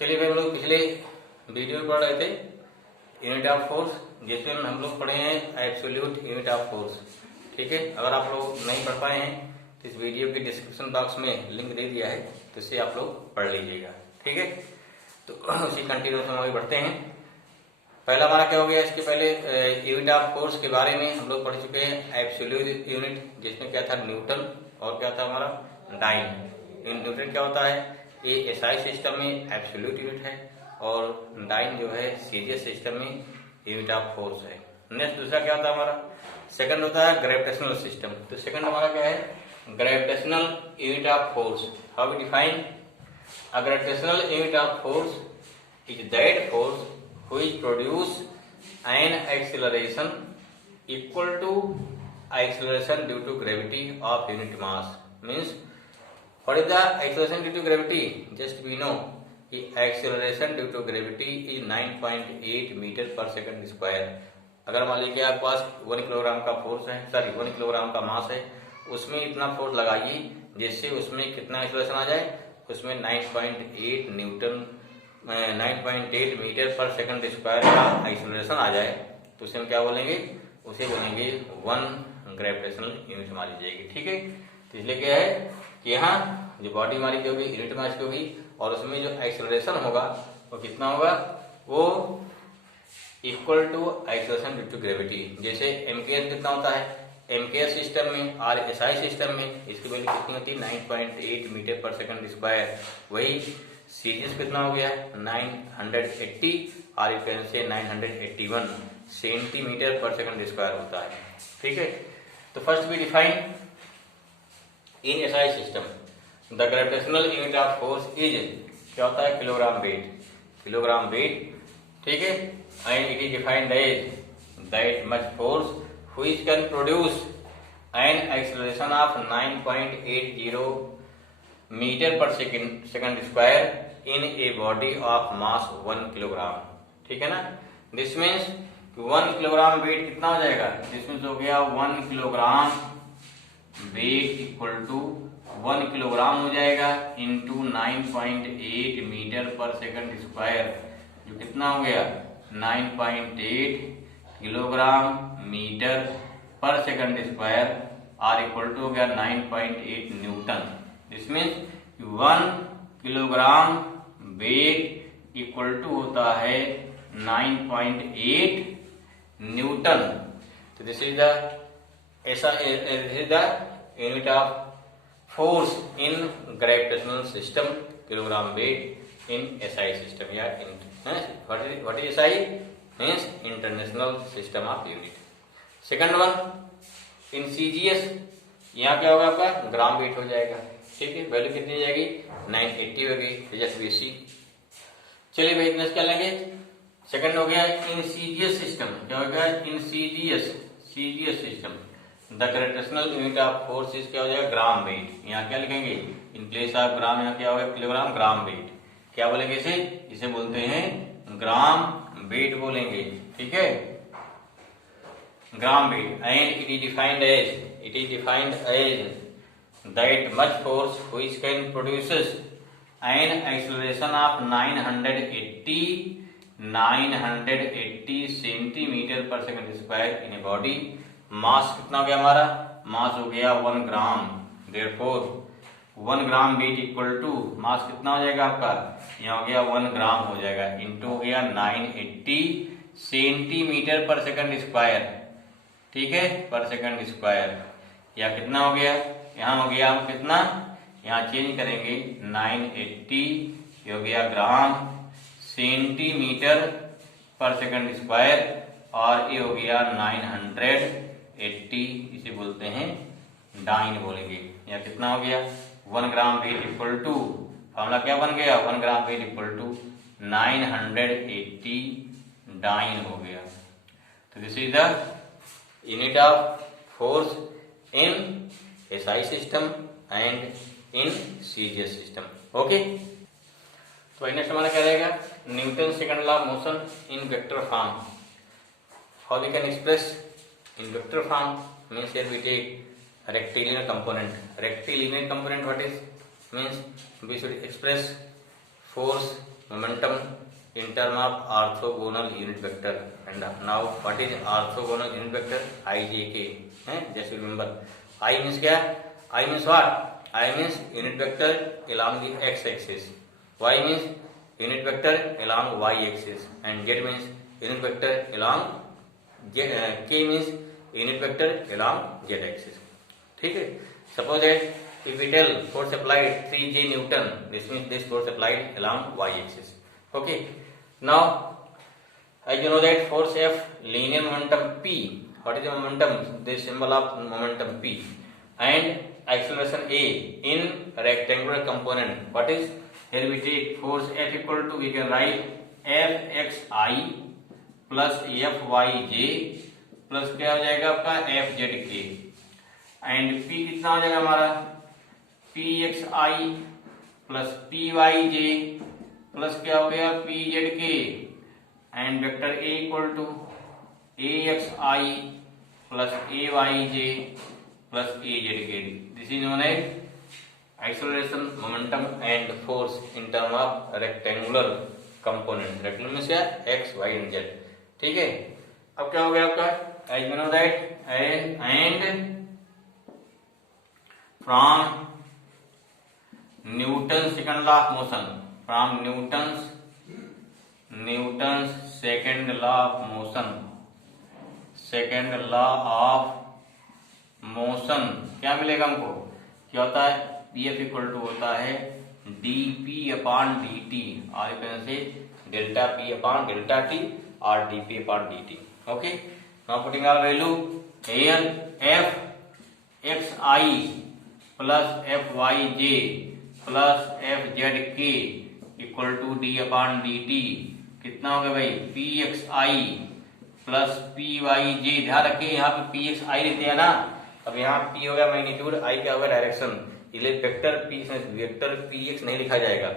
चलिए भाई, हम लोग पिछले वीडियो में पढ़ रहे थे यूनिट ऑफ फोर्स, जिसमें हम लोग पढ़े हैं एब्सोल्यूट यूनिट ऑफ फोर्स। ठीक है, अगर आप लोग नहीं पढ़ पाए हैं तो इस वीडियो के डिस्क्रिप्शन बॉक्स में लिंक दे दिया है, तो इससे आप लोग पढ़ लीजिएगा। ठीक है, तो उसी कंटिन्यूस में आगे बढ़ते हैं। पहला हमारा क्या हो गया, इसके पहले यूनिट ऑफ फोर्स के बारे में हम लोग पढ़ चुके हैं एब्सोल्यूट यूनिट, जिसमें क्या था न्यूटन और क्या था हमारा डाइन। न्यूटन क्या होता है, ये एसआई सिस्टम में एब्सोल्यूट यूनिट है और डाइन जो है सीजीएस सिस्टम में यूनिट ऑफ फोर्स है। नेक्स्ट दूसरा क्या होता है हमारा, सेकंड होता है ग्रेविटेशनल सिस्टम। तो सेकंड हमारा क्या है, gravitational unit of force. How we define a gravitational unit of force is that force which produce an acceleration equal to acceleration due to gravity of unit mass. Means what is the acceleration due to gravity? Just we know कि acceleration due to gravity is 9.8 metre per second square. अगर मान लीजिए आपके पास 1 kilogram का force है, 1 kilogram का मास है, उसमें इतना फोर्स लगाइए जिससे उसमें कितना एक्सीलरेशन आ जाए, उसमें 9.8 Newton 9.8 metre per second square का एक्सीलरेशन आ जाए, तो उसे हम क्या बोलेंगे, उसे बोलेंगे 1 ग्रेविटेशनल यूनिट मान लीजिएगी। ठीक है, तो इसलिए क्या है कि यहाँ जो बॉडी हमारी जो होगी यूनिट मास की होगी और उसमें जो एक्सेलरेशन होगा वो कितना होगा, वो equal to acceleration due to gravity. जैसे एमकेएस कितना होता है, एमकेएस सिस्टम में और एसआई सिस्टम में इसकी वैल्यू कितनी होती है 9.8 मीटर पर सेकंड स्क्वायर। वही सीजीएस कितना हो गया 980 और इक्वेशन से 981 सेंटीमीटर पर सेकंड स्क्वायर होता है। ठीक है, तो first we define in SI system the gravitational unit of force is, क्या होता है, किलोग्राम वेट, किलोग्राम वेट। ठीक है, and it is defined as that much force which can produce an acceleration of 9.80 metre per second square in a body of mass 1 kilogram. ठीक है ना, this means 1 kilogram wait कितना हो जाएगा, this हो गया 1 kilogram weight equal to 1 kilogram हो जाएगा into 9.8 metre per second square, जो कितना हो गया 9.8 kilogram metre per second square और इक्वल टू हो गया 9.8 newton. This means 1 kilogram weight equal to होता है 9.8 न्यूटन। तो this is the unit of force in gravitational system, kilogram weight in SI system या what is SI means international system of unit. Second one in CGS, यहाँ क्या होगा आपका gram weight हो जाएगा। ठीक है, वैल्यू कितनी हो जाएगी 980 होगी जस्ट बेसी। चलिए भाई नेक्स्ट क्या लेंगे, सेकंड हो गया इन सीजीएस सिस्टम, क्या हो गया इन CGS system the gravitational unit of force is, क्या हो जाएगा ग्राम वेट। यहाँ क्या लिखेंगे इन प्लेस ऑफ ग्राम, यहाँ क्या होगा किलोग्राम, ग्राम वेट। क्या बोलेंगे इसे, इसे बोलते हैं ग्राम वेट बोलेंगे। ठीक है, gram weight and it is defined as that much force which can produces an acceleration of 980 centimetre per second square in a body. Mass कितना हो गया हमारा, मास हो गया 1 gram, therefore 1 gram weight equal to mass कितना हो जाएगा आपका, यहाँ हो गया 1 ग्राम हो जाएगा इंटू हो गया 980 सेंटीमीटर पर सेकंड स्क्वायर। ठीक है, पर सेकंड स्क्वायर, या कितना हो गया, यहाँ हो गया कितना, यहाँ चेंज करेंगे 980, ये हो गया gram centimetre per second square और ये हो गया 980, इसे बोलते हैं डाइन बोलेंगे। या कितना हो गया 1 ग्राम वेट इक्वल टू, फॉर्मूला क्या बन गया 1 ग्राम वेट इक्वल टू 980 डाइन हो गया। तो this is the unit of force in SI system and in CGS system. Okay, तो नेक्स्ट हमारा क्या रहेगा, Newton second law of motion in vector form. How we can express in vector form, means here we take rectilinear component. Rectilinear component what is, means we should express force momentum in term of orthogonal unit vector. And now what is orthogonal unit vector? IJK. Just remember, I means क्या? I means what? I means unit vector along the x-axis. Y means unit vector along y-axis. And Z means unit vector along K means unit vector along z-axis. ठीक है? Suppose that if we tell force applied 3J Newton, this means this force applied along y-axis. Okay. Now, as you know that force F, linear momentum P. What is the momentum? This symbol of momentum P. And acceleration A in rectangular component. What is? Here we take force F equal to, we can write Fxi plus Fyj plus क्या हो जाएगा आपका Fzk. And P कितना हो जाएगा हमारा? Pxi plus Pyj plus क्या हो गया Pzk. And vector A equal to Axi plus Ayj plus Azk. This is known as acceleration, momentum and force in term of rectangular component. Rectangular में क्या? X, y and z. ठीक है. अब क्या हो गया आपका? As you know that and from Newton's second law of motion, from Newton's second law of motion, second law of motion क्या मिलेगा हमको? क्या होता है? Pf इक्वल टू होता है dp अपॉन dt, और से delta p upon delta t और dp upon dt. Okay. Now putting our value here, Fxi plus Fyj plus Fzk equal to d upon dt. कितना हो गया भाई? Pxi plus Pyj. ध्यान रखिए यहाँ पे Pxi लेते हैं ना. अब यहाँ P हो गया मैग्नीट्यूड, I क्या होगा डायरेक्शन. इसलिए वेक्टर P वेक्टर Px नहीं लिखा जाएगा,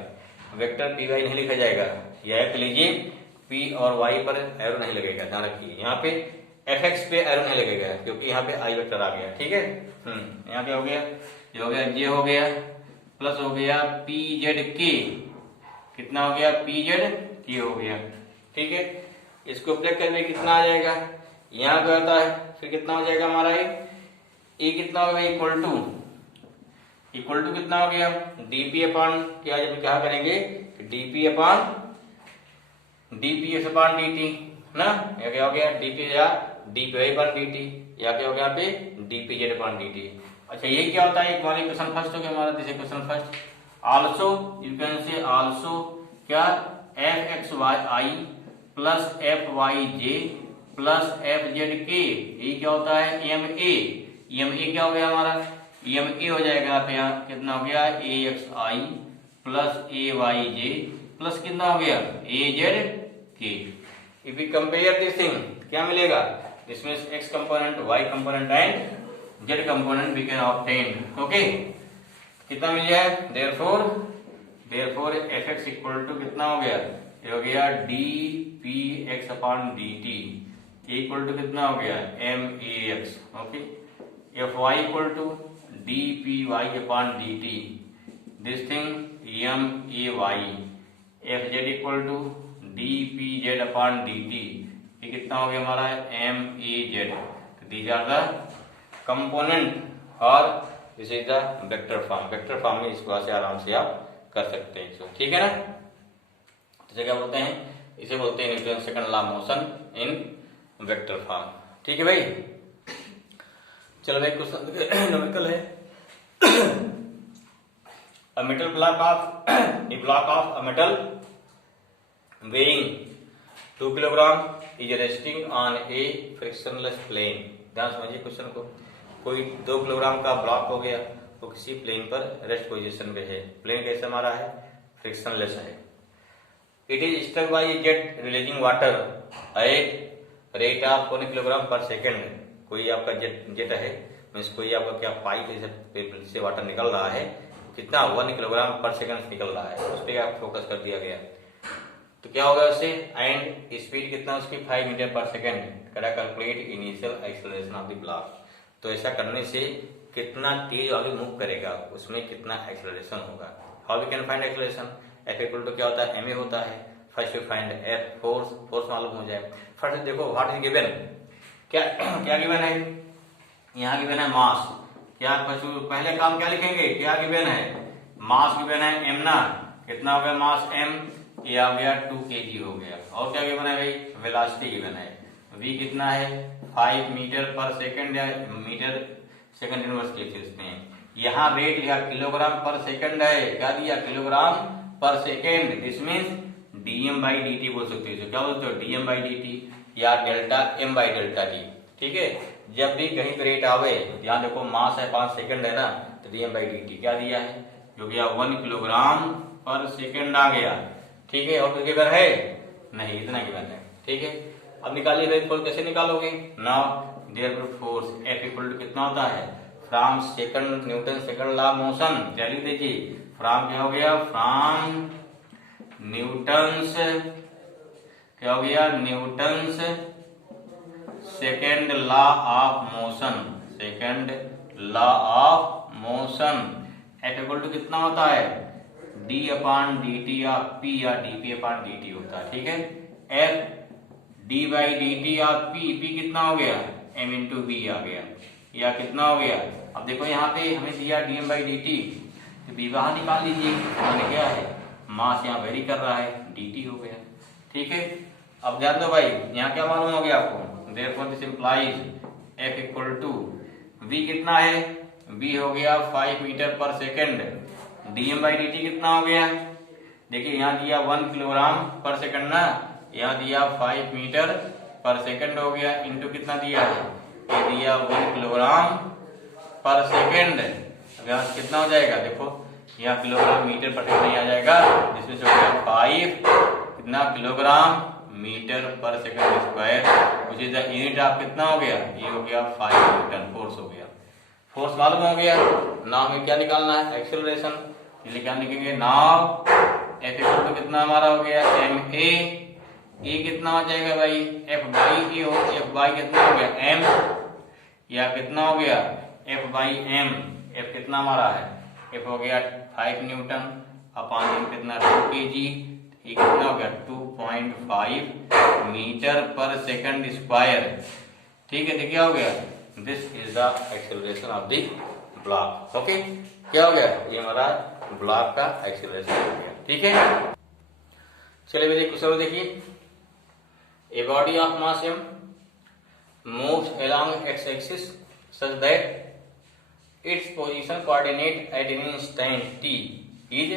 वेक्टर Py नहीं लिखा जाएगा. यह लीजिए P और Y पर एरो नहीं लगेगा. ध्यान रखिए यहाँ पे Fx पे एरो नहीं लगेगा क्योंकि यहाँ पे I वेक्टर आ गया. ठीक है. यहाँ पे हो गया, ये हो गया J हो गया, प्लस हो गया Pzk. कितना हो गया? Pzk हो गया. ठीक है. इसको अप्लाई करने कितना आ जाएगा? यहाँ पे आता है, फिर कितना हो जाएगा हमारा ये कितना हो गया? इक्वल टू कितना हो गया? dp अपॉन क्या, जब क्या करेंगे dp upon dpx upon dt ना. यह क्या हो गया? dp या dpy अपॉन dt, या क्या हो गया यहाँ पे dpz अपॉन dt. अच्छा, ये क्या होता है? एक वाली क्वेश्चन फर्स्ट हो गया हमारा. This question first. Also you can say also क्या Fxyi plus Fyj plus Fzk. ये क्या होता है? ma क्या हो गया हमारा? ma हो जाएगा यहाँ पे. यहाँ कितना हो गया? Axi प्लस Ayj प्लस कितना हो गया? Azk. If we compare this thing, क्या मिलेगा? This means x component, y component and z component we can obtain. Okay? कितना मिल जाए? Therefore fx इक्वल टू कितना हो गया? ये हो गया dpx upon dt equal to कितना हो गया? max. Okay. fy equal to dpy upon dt, this thing may. fz equal to dpz upon dt, ये कितना हो गया हमारा? maz. These are the component और this is the vector form. Vector form में इस बात से आराम से आप कर सकते हैं इसको. ठीक है ना. तो क्या बोलते हैं? इसे बोलते हैं Newton second law motion in vector form. ठीक है भाई. चलो भाई क्वेश्चन न्यूमेरिकल है. A metal block of a metal weighing 2 kilogram is resting on a frictionless plane. ध्यान समझिए क्वेश्चन को. कोई 2 किलोग्राम का ब्लॉक हो गया, वो किसी प्लेन पर रेस्ट पोजीशन पे है. प्लेन कैसे हमारा है? फ्रिक्शनलेस है. It is stuck by a jet releasing water at rate of 1 kilogram per second. कोई आपका जेट है, मीन्स कोई आपका क्या पाइप से वाटर निकल रहा है, कितना 1 किलोग्राम पर सेकंड निकल रहा है, उस पर आप फोकस कर दिया गया. तो क्या होगा उससे? एंड स्पीड कितना उसकी 5 मीटर पर सेकंड. करा calculate initial acceleration of the block. तो ऐसा करने से कितना तेज आगे मूव करेगा, उसमें कितना एक्सेलरेशन होगा. How we can find acceleration? F equal to क्या होता है, ma होता है। First you find F force मालूम हो जाए। फर्स्ट देखो व्हाट इज गिवन, क्या क्या गिवन है, यहाँ गिवन है मास। क्या पहले काम क्या लिखेंगे, क्या गिवन है, मास गिवन है m ना, कितना हो गया मास m, ये आ गया 2 kg हो गया। और क्या गिवन है भाई, वेलोसिटी गिवन है, v कितना है 5 मीटर पर सेकंड या मीटर सेकंड इनवर्स केसेस में। यहाँ रेट लिखा किलोग्राम पर सेकंड है, क्या दिया किलोग्राम पर सेकंड, दिस मीन्स dm/dt बोल सकते हो, क्या बोलते हो dm/dt या डेल्टा m/dt। ठीक है, जब भी कहीं पे रेट आवे, यहाँ देखो मास है 5 सेकंड है ना, तो dm/dt क्या दिया है, जो गया 1 किलोग्राम पर सेकंड आ गया। ठीक है, और कुछ गिवन है नहीं, इतना गिवन है। ठीक है, अब निकालिए भाई फोर्स, कैसे निकालोगे, now therefore force F equal to कितना होता है, from second Newton second law motion, क्या लिख दीजिए, फ्रॉम क्या हो गया, फ्रॉम न्यूटन्स, क्या हो गया Newtons second law of motion, second law of motion. F equal to कितना होता है, d/dt या p या dp/dt होता है। ठीक है, F d/dt या p कितना हो गया m इंटू b आ गया, या कितना हो गया, अब देखो यहाँ पे हमें दिया dm/dt, तो b बाहर निकाल लीजिए, हमें क्या है मास यहाँ वेरी कर रहा है, dt हो गया। ठीक है, अब ध्यान दो भाई, यहाँ क्या मालूम हो गया आपको, therefore this implies F equal to v कितना है, v हो गया 5 मीटर पर सेकंड, dm/dt कितना हो गया, देखिए यहाँ दिया 1 किलोग्राम पर सेकंड ना, यहाँ दिया 5 मीटर पर सेकंड हो गया, इंटू कितना दिया है, ये दिया 1 किलोग्राम पर सेकंड। अब यहाँ कितना हो जाएगा, देखो यहाँ किलोग्राम मीटर पर सेकंड नहीं आ जाएगा, जिसमें से हो गया 5 कितना kilogram metre per second square, which is the unit of कितना हो गया, ये हो गया 5 न्यूटन, फोर्स हो गया। फोर्स मालूम हो गया, नाउ हमें क्या निकालना है, एक्सेलरेशन, इसलिए क्या लिखेंगे, नाउ F इक्वल टू कितना हमारा हो गया ma, e कितना हो जाएगा भाई F/e हो, F कितना हो गया m, या कितना हो गया F/m, F कितना हमारा है, F हो गया 5 न्यूटन अपॉन कितना 2 kg, ये कितना हो गया 2.5 मीटर पर सेकंड स्क्वायर। ठीक है, क्या हो गया, this is the acceleration of the block. Okay, क्या हो गया, ये हमारा ब्लॉक का एक्सेलरेशन हो गया। ठीक है, चलिए मेरे क्वेश्चन देखिए, ए body of mass m moves along x axis such that its position coordinate at an instant t is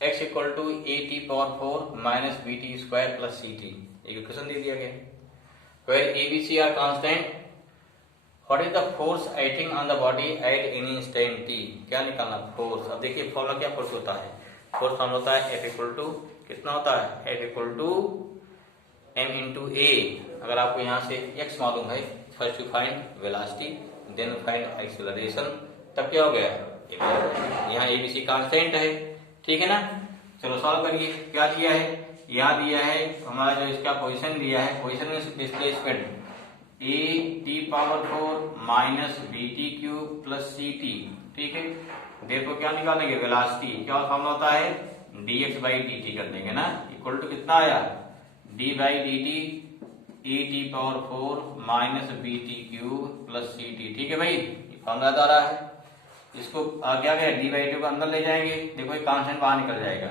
x equal to at⁴ minus bt square plus ct। एक क्वेश्चन दे दिया गया, where abc are constant, what is the force acting on the body at any instant t, क्या निकालना force. अब देखिए formula क्या force होता है, फोर्स फॉर्मूला होता है F इक्वल टू कितना होता है, F equal to m into a। अगर आपको यहाँ से x मालूम है, first you find velocity then find acceleration, तब क्या हो गया, यहाँ abc कांस्टेंट है। ठीक है ना, चलो सॉल्व करिए, क्या दिया है, यहाँ दिया है हमारा जो इसका पोजीशन दिया है, पोजीशन में displacement at⁴ minus bt³ plus ct। ठीक है, देखो क्या निकालेंगे वेलोसिटी, क्या फॉर्मूला होता है dx/dt कर देंगे ना, इक्वल टू कितना आया d/dt at⁴ minus bt³ plus ct। ठीक है भाई, फॉर्मूला आ रहा है, इसको क्या गया d/dt को अंदर ले जाएंगे, देखो ये कांस्टेंट बाहर निकल जाएगा,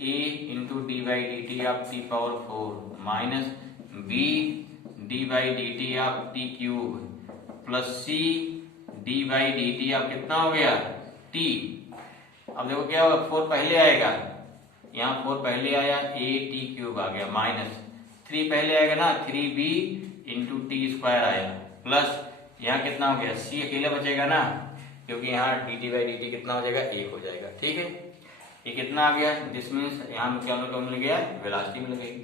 a into d/dt of t⁴ minus b d/dt of t³ plus c d/dt of कितना हो गया t। अब देखो क्या होगा, 4 पहले आएगा, यहाँ 4 पहले आया, at³ आ गया, माइनस 3 पहले आएगा ना, 3b इंटू टी स्क्वायर आया, प्लस यहाँ कितना हो गया c अकेला बचेगा ना, क्योंकि यहाँ dt/dt कितना हो जाएगा 1 हो जाएगा। ठीक है, ये कितना आ गया, दिस मीन्स यहाँ क्या मिल गया, वेलोसिटी मिल गई।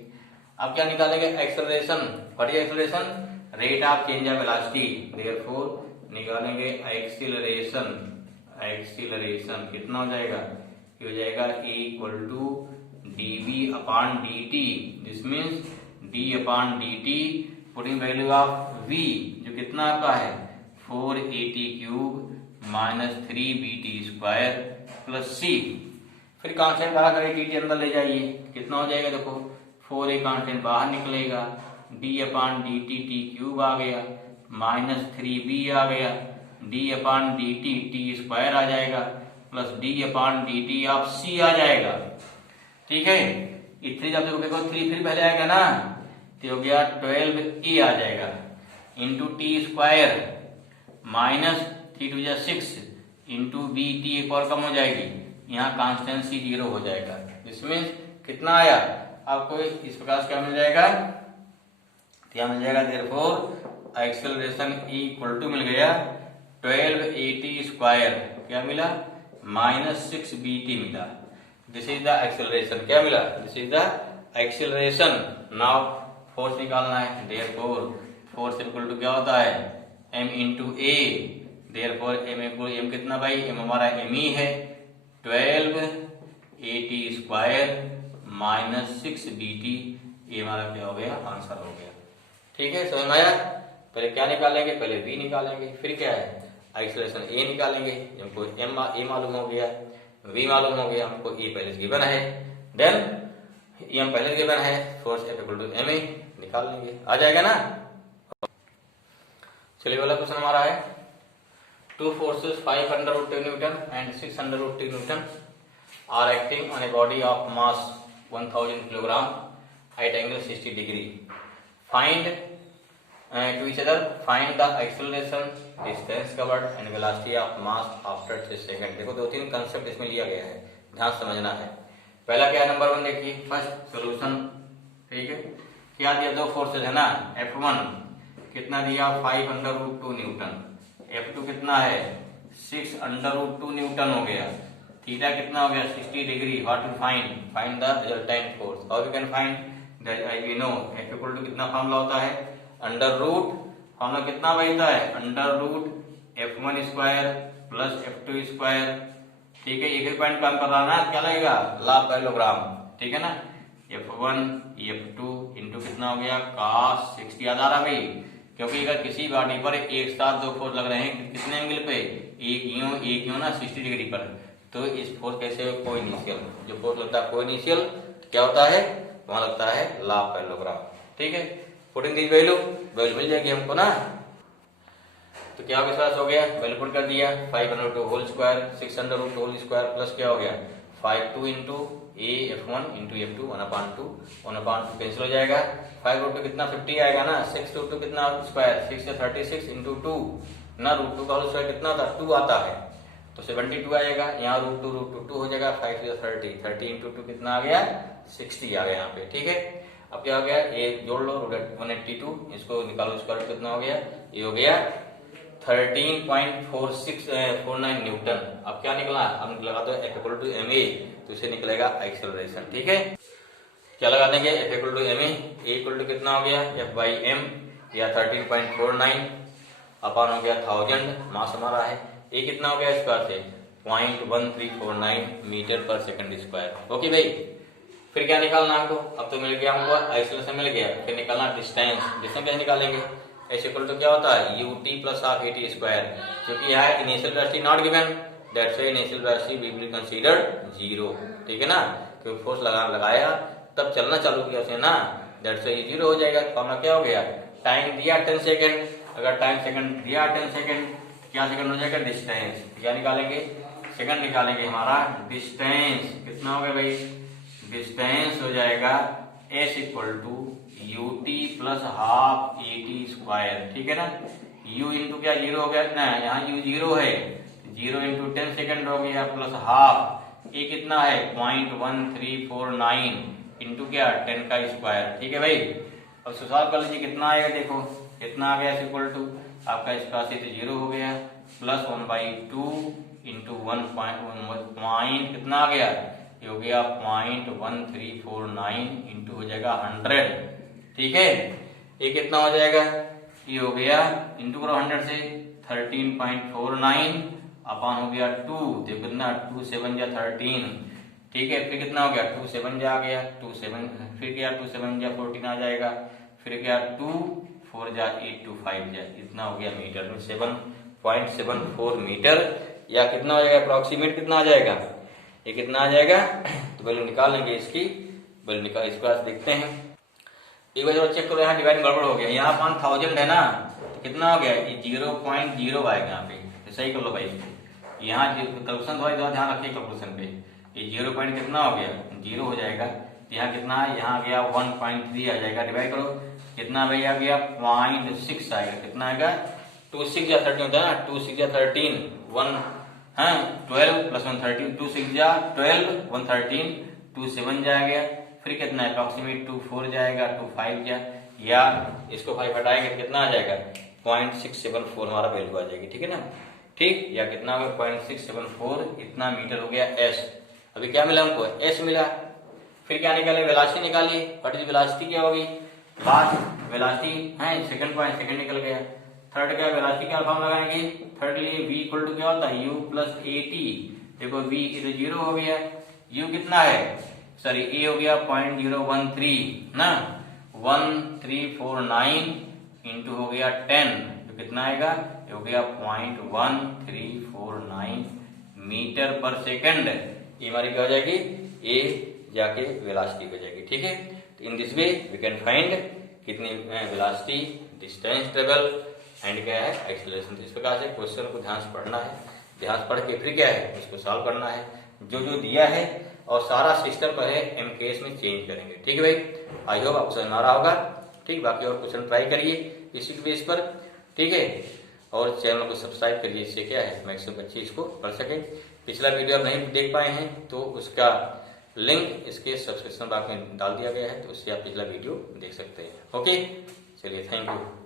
अब क्या निकालेंगे, acceleration, what is acceleration, rate of change of velocity, therefore निकालेंगे एक्सेलरेशन, एक्सेलरेशन कितना हो जाएगा, ये हो जाएगा a equal to dv/dt, this means d/dt putting value of v जो कितना आपका है 4at³ minus 3bt² plus c। फिर कांस्टेंट बाहर करके टी टी अंदर ले जाइए, कितना हो जाएगा देखो 4a कांस्टेंट बाहर निकलेगा, D upon D T T cube आ गया, माइनस 3b आ गया, D upon D T T square आ जाएगा, plus D upon D T of C आ जाएगा। ठीक है, इतनी जब देखो 3 फिर पहले आएगा ना, तो हो गया 12a आ जाएगा into t square minus 3 two 6 into b t एक और कम हो जाएगी, यहाँ कॉन्स्टेंसी 0 हो जाएगा। इसमें कितना आया आपको इस प्रकार से क्या मिल जाएगा, क्या मिल जाएगा, देयरफॉर एक्सेलरेशन इक्वल टू मिल गया 12at स्क्वायर, क्या मिला माइनस 6bt मिला। दिस इज द एक्सेलरेशन, क्या मिला, this is the acceleration. Now force निकालना है, देयरफॉर फोर्स इक्वल टू क्या होता है m इंटू ए, देयरफॉर m कितना भाई, m हमारा m ही है, 12at स्क्वायर माइनस 6bt, ये हमारा क्या हो गया, आंसर हो गया। ठीक है, समझ में आया। पहले क्या निकालेंगे, पहले v निकालेंगे, फिर क्या है एक्सेलरेशन a निकालेंगे, हमको a मालूम हो गया, v मालूम हो गया, हमको e पहले गिवन है, देन m पहले गिवन है, force F equal to ma निकाल लेंगे, आ जाएगा ना। चलिए वाला क्वेश्चन हमारा है, two forces 500 newton and 600 newton are acting on a body of mass 1000 kilogram at angle 60 degree, find to each other, find the acceleration, distance covered and velocity of mass after 6 second. देखो 2-3 concept इसमें लिया गया है, ध्यान समझना है। पहला क्या है, नंबर 1 देखिए, फर्स्ट सोल्यूशन। ठीक है, क्या दिया, दो फोर्सेस है ना, F1 कितना दिया 5√2 न्यूटन, F2 कितना है 6√2 न्यूटन हो गया, थीटा कितना हो गया 60 degree. What to find, find the resultant force. How we can find that, we know F equal to कितना फॉर्मूला होता है, अंडर रूट, फॉर्मूला कितना बनता है, under root F1 square plus F2 square. ठीक है, एक पॉइंट काम कर रहा ना, क्या लगेगा लाभ पैरेललोग्राम। ठीक है ना, F1 F2 इंटू कितना हो गया cos 60, याद आ रहा भाई, क्योंकि अगर किसी बॉडी पर एक साथ दो फोर्स लग रहे हैं कितने एंगल पे, एक यूं ना 60 डिग्री पर, तो इस फोर्स कैसे कोइनिशियल, जो फोर्स लगता है कोइनिशियल क्या होता है, वहां लगता है लाभ पैरेललोग्राम। ठीक है, पुटिंग दी वैल्यू मिल जाएगी हमको ना, तो क्या विश्वास हो गया, वैल्यू पुट कर दिया 500 whole square 600 whole square plus क्या हो गया 52 इंटू ए F1 इंटू F2 1/2 कैंसिल हो जाएगा, 5√2 कितना 50 आएगा ना, 6√2 कितना स्क्वायर 6 से 36 इंटू 2 ना, √2 का होल स्क्वायर कितना होता है 2 आता है, तो 72 आएगा, यहाँ √2 हो जाएगा, 5 से 30 इंटू 2 कितना आ गया 60 आ गया यहाँ पे। ठीक है, अब क्या हो गया, ये जोड़ लो 182, इसको निकालो, स्क्वायर रूट कितना हो गया, ये हो गया 13.49 न्यूटन। अब क्या निकला, हम लगा दो F इक्वल टू ma, तो इसे निकलेगा एक्सेलरेशन। ठीक है, क्या लगा देंगे F equal to ma, a equal to कितना हो गया F बाई m, या 13.49 अपन हो गया 1000, मास हमारा है, a कितना हो गया स्क्वायर से 0.1349 metre per second square. Okay भाई, फिर क्या निकालना हमको, अब तो मिल गया हमको एक्सेलरेशन मिल गया, फिर निकालना डिस्टेंस। डिस्टेंस कैसे निकालेंगे, एस इक्वल टू क्या होता है ut plus half at square, क्योंकि यहाँ initial velocity not given, that's why initial velocity we will consider 0। ठीक है ना, क्योंकि फोर्स लगाया तब चलना चालू किया उसे ना, दैट्स व्हाई 0 हो जाएगा। फॉर्मूला क्या हो गया, टाइम दिया 10 सेकंड, अगर टाइम सेकंड दिया 10 सेकंड, क्या सेकंड हो जाएगा डिस्टेंस, क्या निकालेंगे सेकंड निकालेंगे, हमारा डिस्टेंस कितना हो गया भाई, डिस्टेंस हो जाएगा s equal to ut plus half at square. ठीक है ना, u इंटू क्या 0 हो गया ना, यहाँ u 0 है, 0 इंटू 10 सेकेंड हो गया प्लस हाफ, a कितना है 0.1349 इंटू क्या 10 का स्क्वायर। ठीक है भाई, अब सुसाल कर लीजिए कितना आएगा, देखो कितना आ गया s इक्वल टू आपका इसका से 0 हो गया प्लस 1/2 इंटू 1 कितना आ गया, ये हो गया 0.1349 इंटू हो जाएगा 100। ठीक है, ये कितना हो जाएगा, ये हो गया इंटू करो 100 से 13.49 अपान हो गया 2, देखो कितना 2 7 जा 13। ठीक है, फिर कितना हो गया 2 7 जा आ गया 2 7, फिर क्या 2 7 जा 14 आ जाएगा, फिर क्या 2 4 जा 8 2 5 जा, इतना हो गया मीटर में 7.74 मीटर, या कितना हो जाएगा अप्रोक्सीमेट कितना आ जाएगा ये कितना आ जाएगा, तो वैल्यू निकाल लेंगे इसकी, वैल्यू निकाल, इसके बाद देखते हैं। एक बार चेक करो, यहाँ डिवाइड गड़बड़ हो गया, यहाँ 1000 है ना, तो कितना हो गया, ये 0.0 आएगा यहाँ पे, तो सही कर लो भाई। यहाँ कैलकुलेशन थोड़ा ध्यान रखिए कैलकुलेशन पे, ये 0 पॉइंट कितना हो गया, 0 हो जाएगा। यहाँ कितना है, यहाँ आ गया 1.3 आ जाएगा, डिवाइड करो कितना भाई आ गया 0.6 आएगा, कितना आएगा 2 6 या 13 होता है ना, 2 6 या 13 1 हाँ 12 प्लस 1 13, 2 6 या 12 1 13, 2 7 जाएगा, फिर कितना है अप्रॉक्सीमेट 2 4 जाएगा, 2 5 जा, या इसको 5 हटाएंगे तो कितना आ जाएगा 0.674 हमारा वैल्यू आ जाएगी, ठीक है ना, ठीक, या कितना हो गया 0.674, इतना मीटर हो गया एस। अभी क्या मिला हमको, एस मिला, फिर क्या निकाले, वेलोसिटी निकालिए, व्हाट इज वेलोसिटी क्या होगी, लास्ट वेलोसिटी है, सेकंड पॉइंट सेकंड निकल गया। थर्ड क्या वेलोसिटी क्या फॉर्म लगाएंगे, थर्ड लिए v इक्वल टू क्या होता है u प्लस at, देखो v इधर 0 हो गया, u कितना है, सॉरी a हो गया 0.013 ना, 1349 इंटू हो गया 10, तो कितना आएगा, ये हो गया 0.1349 मीटर पर सेकंड, ये हमारी क्या हो जाएगी, ए जाके वेलोसिटी हो जाएगी, ठीक है। तो in this way we can find कितनी वेलोसिटी, डिस्टेंस ट्रेवल एंड क्या है एक्सेलरेशन। इस प्रकार से क्वेश्चन को ध्यान से पढ़ना है, ध्यान से पढ़ के फिर क्या है उसको सॉल्व करना है, जो जो दिया है और सारा सिस्टम को है MKS में चेंज करेंगे, ठीक है भाई। आई होप आपको समझ आ रहा होगा, ठीक, बाकी और क्वेश्चन ट्राई करिए इसी बेस पर, ठीक है, और चैनल को सब्सक्राइब करिए, इससे क्या है मैक्सिमम बच्चे इसको पढ़ सके। पिछला वीडियो आप नहीं देख पाए हैं तो उसका लिंक इसके सब्सक्रिप्शन बॉक्स में डाल दिया गया है, तो उससे आप पिछला वीडियो देख सकते हैं। ओके, चलिए, थैंक यू।